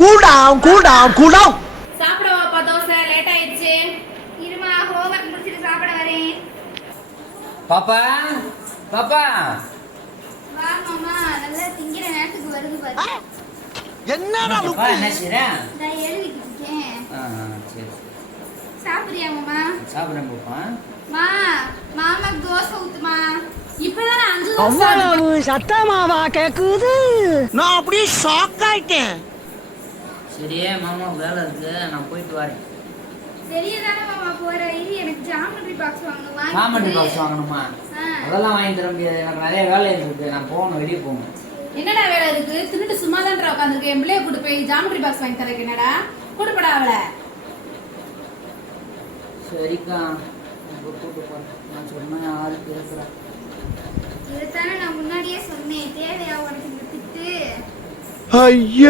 Down cool down cool down சாப்பிட வாப்பா dosa late ஆயிடுச்சு. இருமா ஹோம்ஒர்க் முடிச்சிட்டு சாப்பிட வரேன். பாப்பா பாப்பா. வா மாமா. நல்லா திங்கிற நேரத்துக்கு வருது பாரு. என்னடா என்ன செய்ற? நான் எழுதிட்டு இருக்கேன். ஆ, சரி சாப்பிடுறியா மாமா? சாப்பிட்றேன் பாப்பா. மா மாமாக்கு தோசை ஊத்துமா. இப்பதானே அஞ்சு தோசை சத்தமாவா கேக்குது? நான் அப்படியே ஷாக் ஆயிட்டேன். சரி மாமா வேலை இருக்கு. நான் போயிட்டு வரேன். வெளியதானே மாமா போற? இரு எனக்கு ஜாமெட்ரி பாக்ஸ் வாங்கணும். கொடு. பாக்ஸ் வாங்கணுமா. அதெல்லாம் வாங்கி தர முடியாது. எனக்கு நிறைய வேலை இருக்கு. நான் போகணும் வெளியே போகணும். என்னடா வேலை இருக்கு? தின்னுட்டு சும்மா தான் உட்காந்துருக்கேன். என் பிள்ளைய கூட்டு போய் ஜாமெட்ரி பாக்ஸ் வாங்கி தரக்கு என்னடா? கூட்டுப்படா அவளை. சரிக்கா. கூட்டு போறேன். நான் சொன்னா யாரு பேசுறா இதைத்தானே நான் முன்னாடியே சொன்னேன். தேவையா உனக்கு இந்த திட்டு? ஐயோ!